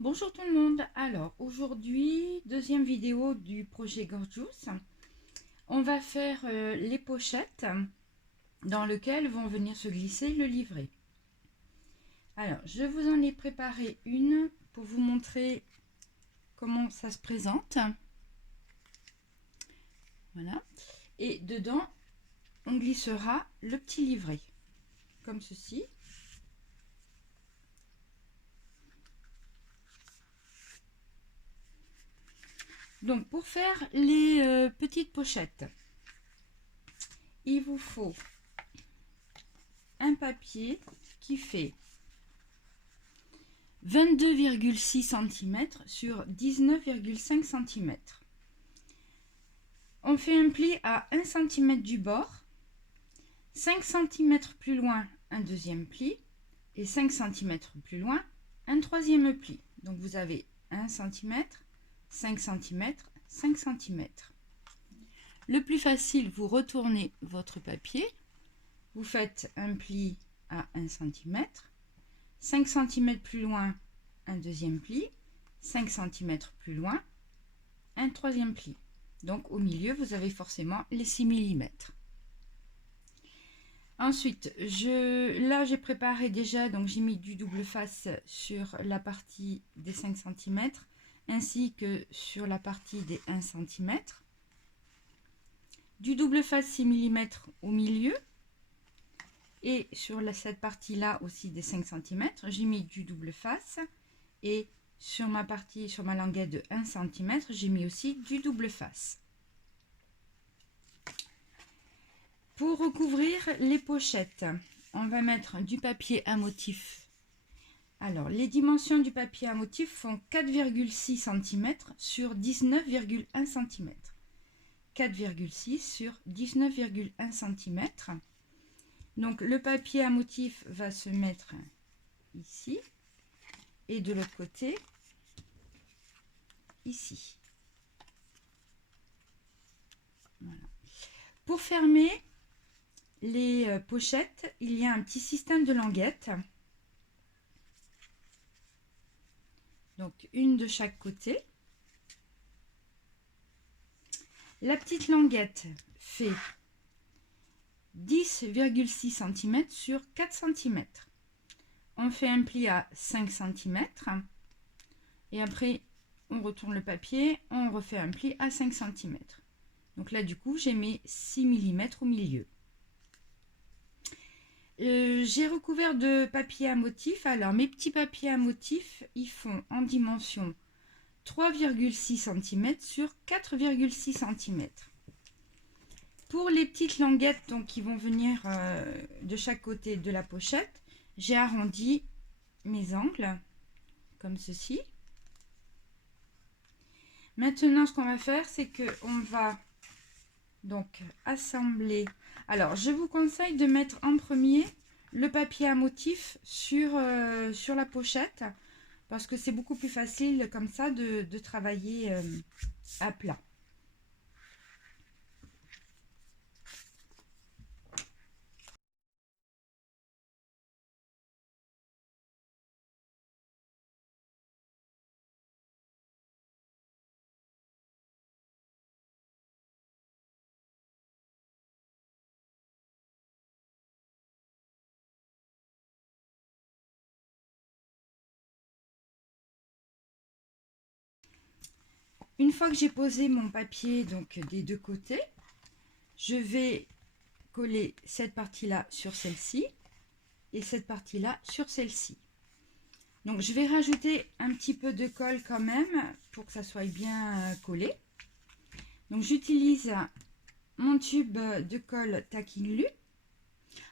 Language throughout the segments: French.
Bonjour tout le monde. Alors aujourd'hui, deuxième vidéo du projet Gorgeous. On va faire les pochettes dans lesquelles vont venir se glisser le livret. Alors je vous en ai préparé une pour vous montrer comment ça se présente. Voilà. Et dedans, on glissera le petit livret comme ceci. Donc pour faire les petites pochettes, il vous faut un papier qui fait 22,6 cm sur 19,5 cm. On fait un pli à 1 cm du bord, 5 cm plus loin un deuxième pli et 5 cm plus loin un troisième pli. Donc vous avez 1 cm, 5 cm, 5 cm. Le plus facile, vous retournez votre papier, vous faites un pli à 1 cm, 5 cm plus loin un deuxième pli, 5 cm plus loin un troisième pli. Donc au milieu, vous avez forcément les 6 mm. Ensuite, là j'ai préparé déjà, donc j'ai mis du double face sur la partie des 5 cm ainsi que sur la partie des 1 cm. Du double face 6 mm au milieu. Et sur cette partie-là aussi des 5 cm, j'ai mis du double face. Et sur ma languette de 1 cm, j'ai mis aussi du double face. Pour recouvrir les pochettes, on va mettre du papier à motif. Alors, les dimensions du papier à motif font 4,6 cm sur 19,1 cm. 4,6 sur 19,1 cm. Donc, le papier à motif va se mettre ici et de l'autre côté, ici. Voilà. Pour fermer les pochettes, il y a un petit système de languettes. Donc une de chaque côté. La petite languette fait 10,6 cm sur 4 cm. On fait un pli à 5 cm et après on retourne le papier, on refait un pli à 5 cm. Donc là du coup j'ai mis 6 mm au milieu. J'ai recouvert de papier à motif. Alors mes petits papiers à motif, ils font en dimension 3,6 cm sur 4,6 cm. Pour les petites languettes donc, qui vont venir de chaque côté de la pochette, j'ai arrondi mes angles comme ceci. Maintenant ce qu'on va faire, c'est qu'on va donc assembler. Alors je vous conseille de mettre en premier le papier à motif sur la pochette parce que c'est beaucoup plus facile comme ça de travailler à plat. Une fois que j'ai posé mon papier donc des deux côtés, je vais coller cette partie-là sur celle-ci et cette partie-là sur celle-ci. Donc je vais rajouter un petit peu de colle quand même pour que ça soit bien collé. Donc j'utilise mon tube de colle Tack Glue.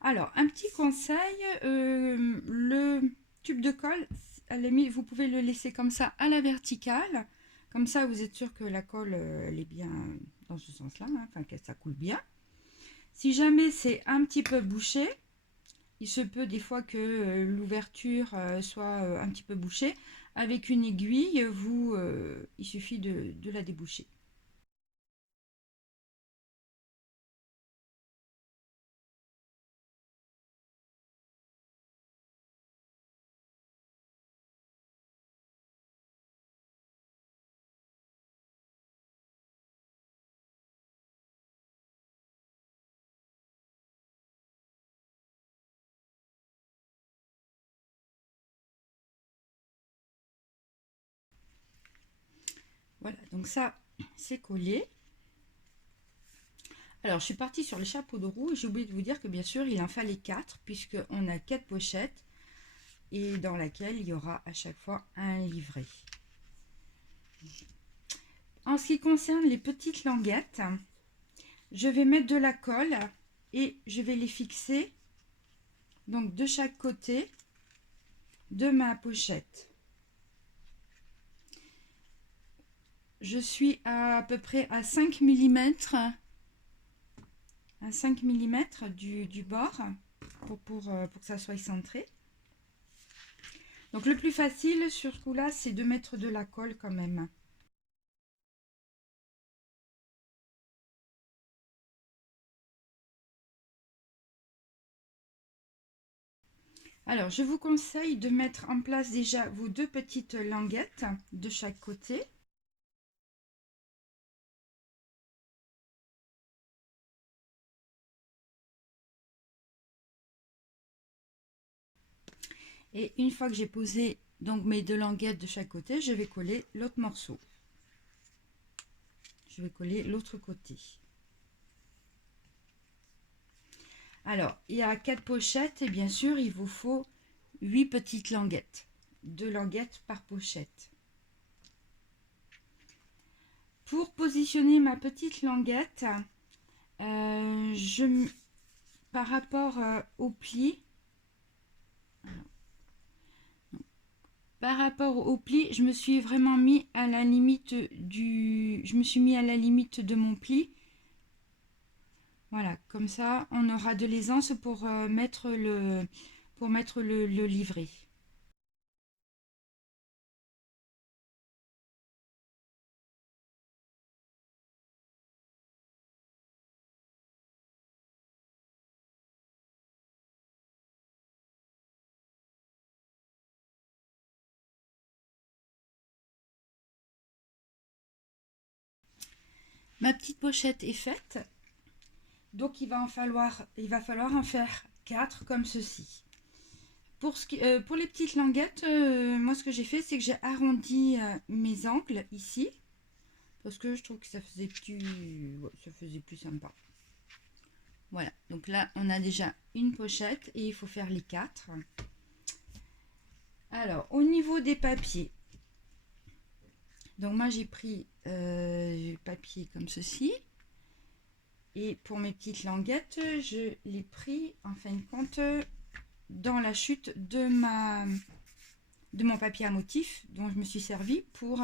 Alors un petit conseil, le tube de colle, à la limite, vous pouvez le laisser comme ça à la verticale. Comme ça, vous êtes sûr que la colle elle est bien dans ce sens-là, hein, enfin que ça coule bien. Si jamais c'est un petit peu bouché, il se peut des fois que l'ouverture soit un petit peu bouchée. Avec une aiguille, il suffit de la déboucher. Voilà, donc ça, c'est collé. Alors, je suis partie sur le chapeau de roue. J'ai oublié de vous dire que bien sûr, il en fallait 4, puisqu'on a 4 pochettes et dans laquelle il y aura à chaque fois un livret. En ce qui concerne les petites languettes, je vais mettre de la colle et je vais les fixer donc de chaque côté de ma pochette. Je suis à peu près à 5 mm, du bord pour que ça soit centré. Donc le plus facile sur ce coup-là, c'est de mettre de la colle quand même. Alors, je vous conseille de mettre en place déjà vos 2 petites languettes de chaque côté. Et une fois que j'ai posé donc mes 2 languettes de chaque côté, je vais coller l'autre morceau. Je vais coller l'autre côté. Alors, il y a 4 pochettes et bien sûr, il vous faut 8 petites languettes. 2 languettes par pochette. Pour positionner ma petite languette, par rapport au pli, je me suis vraiment mis à la limite de mon pli. Voilà, comme ça, on aura de l'aisance pour mettre le livret. Ma petite pochette est faite. Donc il va falloir en faire 4 comme ceci. Pour les petites languettes, moi ce que j'ai fait, c'est que j'ai arrondi mes angles ici. Parce que je trouve que ça faisait plus sympa. Voilà, donc là on a déjà une pochette et il faut faire les 4. Alors au niveau des papiers, donc moi j'ai pris le papier comme ceci. Et pour mes petites languettes, je l'ai pris en fin de compte dans la chute de mon papier à motif dont je me suis servi pour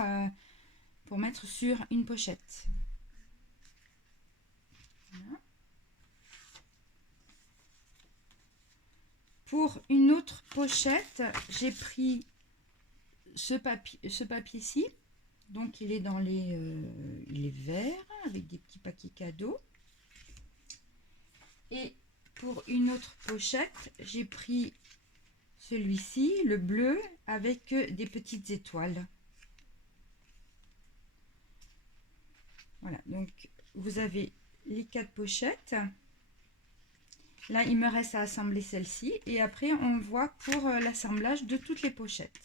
mettre sur une pochette. Voilà. Pour une autre pochette, j'ai pris ce papier-ci. Donc il est dans il est vert avec des petits paquets cadeaux. Et pour une autre pochette, j'ai pris celui-ci, le bleu, avec des petites étoiles. Voilà, donc vous avez les 4 pochettes. Là, il me reste à assembler celle-ci. Et après, on voit pour l'assemblage de toutes les pochettes.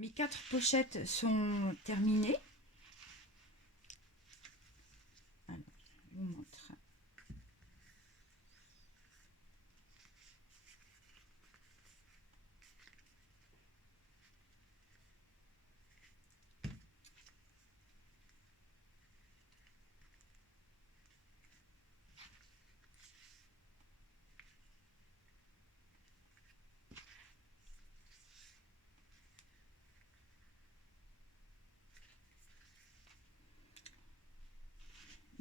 Mes 4 pochettes sont terminées. Alors, je vous montre.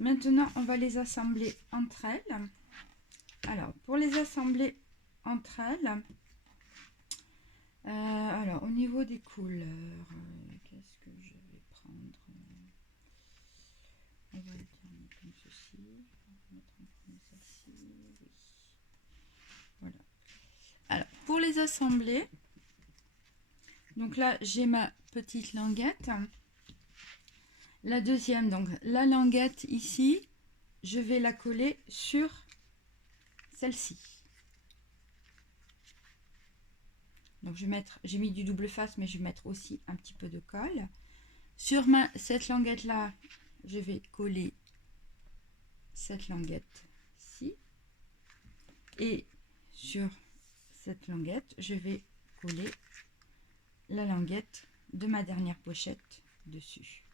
Maintenant, on va les assembler entre elles. Alors, pour les assembler entre elles, alors au niveau des couleurs, qu'est-ce que je vais prendre? On va alterner comme ceci. On va mettre en premier celle-ci. Oui. Voilà. Alors, pour les assembler, donc là, j'ai ma petite languette. La deuxième, donc la languette ici, je vais la coller sur celle-ci. Donc je vais mettre, j'ai mis du double face, mais je vais mettre aussi un petit peu de colle. Sur cette languette là, je vais coller cette languette-ci. Et sur cette languette, je vais coller la languette de ma dernière pochette dessus.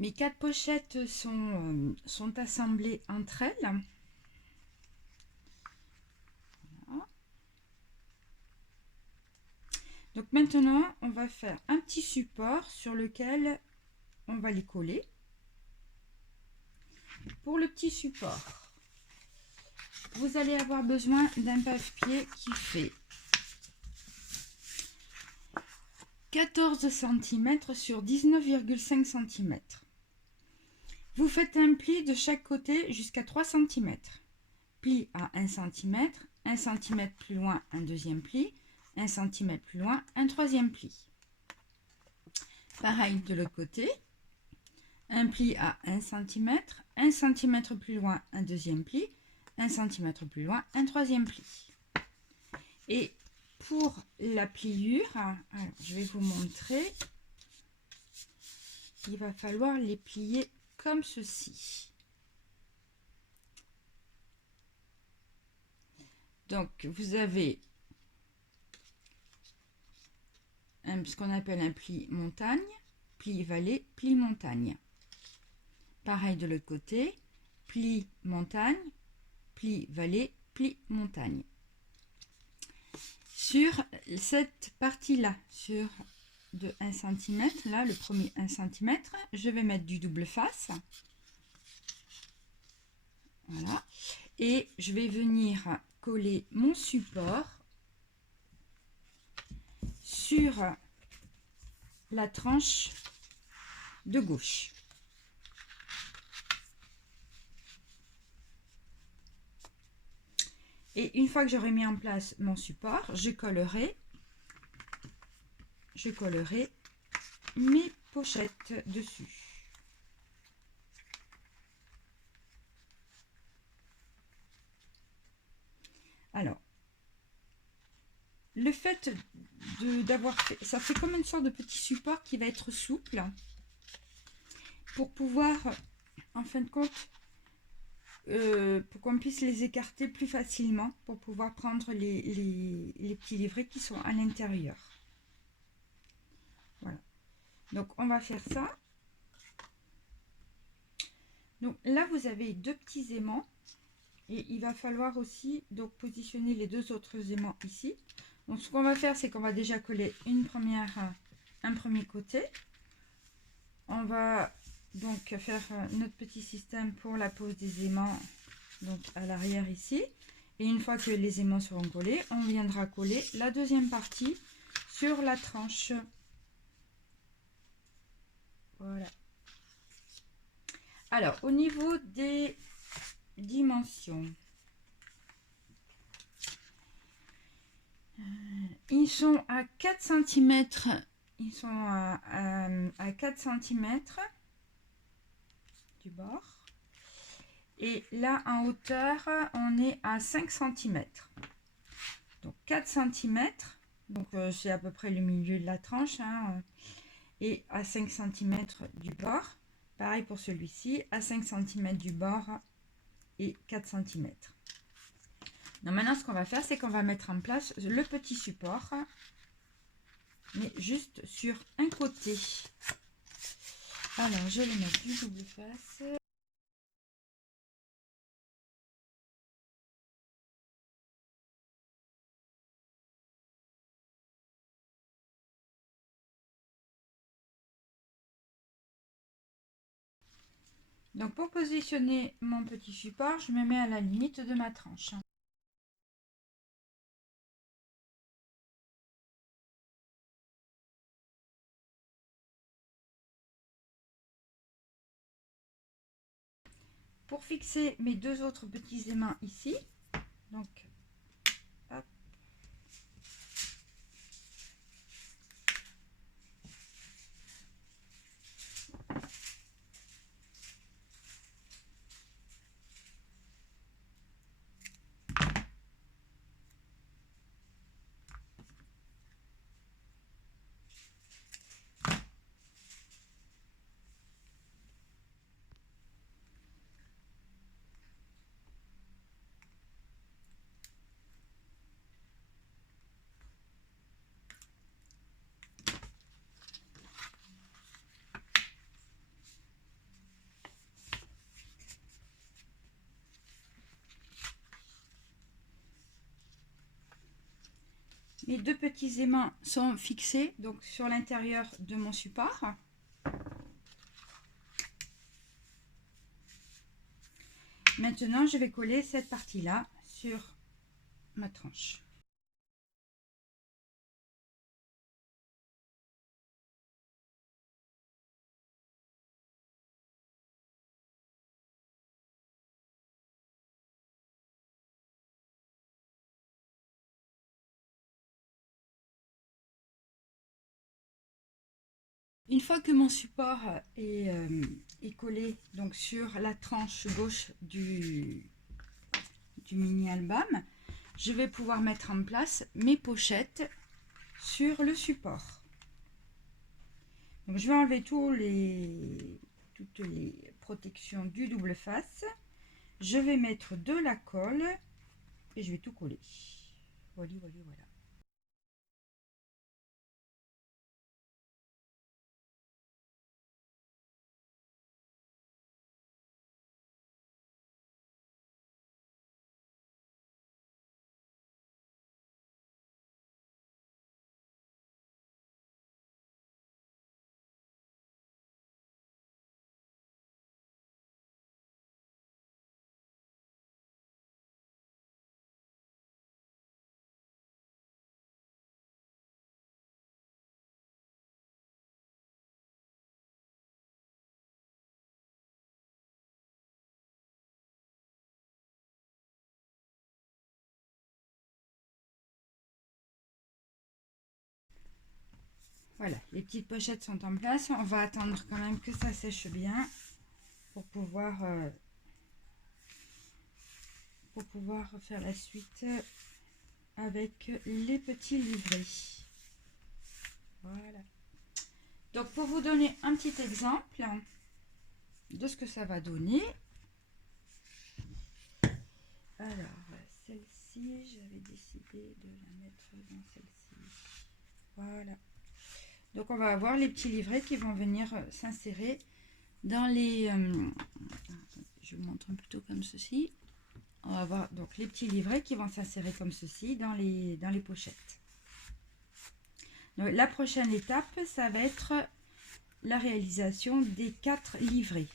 Mes 4 pochettes sont assemblées entre elles. Voilà. Donc maintenant, on va faire un petit support sur lequel on va les coller. Pour le petit support, vous allez avoir besoin d'un papier qui fait 14 cm sur 19,5 cm. Vous faites un pli de chaque côté jusqu'à 3 cm. Pli à 1 cm, 1 cm plus loin un deuxième pli, 1 cm plus loin un troisième pli. Pareil de l'autre côté, un pli à 1 cm, 1 cm plus loin un deuxième pli, 1 cm plus loin un troisième pli. Et pour la pliure, alors je vais vous montrer, il va falloir les plier comme ceci. Donc vous avez ce qu'on appelle un pli montagne, pli vallée, pli montagne. Pareil de l'autre côté, pli montagne, pli vallée, pli montagne. Sur cette partie-là, sur de 1 cm, là le premier 1 cm, je vais mettre du double face. Voilà. Et je vais venir coller mon support sur la tranche de gauche. Et une fois que j'aurai mis en place mon support, je collerai mes pochettes dessus. Alors, le fait d'avoir fait, ça fait comme une sorte de petit support qui va être souple pour pouvoir, en fin de compte, pour qu'on puisse les écarter plus facilement pour pouvoir prendre les petits livrets qui sont à l'intérieur. Voilà. Donc on va faire ça. Donc là, vous avez deux petits aimants. Et il va falloir aussi donc positionner les deux autres aimants ici. Donc ce qu'on va faire, c'est qu'on va déjà coller un premier côté. On va donc faire notre petit système pour la pose des aimants donc à l'arrière ici. Et une fois que les aimants seront collés, on viendra coller la deuxième partie sur la tranche. Voilà. Alors, au niveau des dimensions, ils sont à 4 cm. Ils sont à 4 cm du bord. Et là, en hauteur, on est à 5 cm. Donc 4 cm. Donc c'est à peu près le milieu de la tranche. Hein, et à 5 cm du bord. Pareil pour celui-ci, à 5 cm du bord et 4 cm. Donc maintenant, ce qu'on va faire, c'est qu'on va mettre en place le petit support, mais juste sur un côté. Alors, je vais mettre du double face. Donc, pour positionner mon petit support, je me mets à la limite de ma tranche. Pour fixer mes deux autres petits aimants ici, donc hop. Mes deux petits aimants sont fixés donc sur l'intérieur de mon support. Maintenant, je vais coller cette partie-là sur ma tranche. Une fois que mon support est collé donc sur la tranche gauche du mini album, je vais pouvoir mettre en place mes pochettes sur le support. Donc je vais enlever toutes les protections du double face. Je vais mettre de la colle et je vais tout coller. Voilà, voilà, voilà. Voilà, les petites pochettes sont en place. On va attendre quand même que ça sèche bien pour pouvoir faire la suite avec les petits livrets. Voilà. Donc pour vous donner un petit exemple de ce que ça va donner. Alors, celle-ci, j'avais décidé de la mettre dans celle-ci. Voilà. Donc on va avoir les petits livrets qui vont venir s'insérer dans les je vous montre plutôt comme ceci. On va avoir donc les petits livrets qui vont s'insérer comme ceci dans les pochettes. Donc, la prochaine étape, ça va être la réalisation des 4 livrets.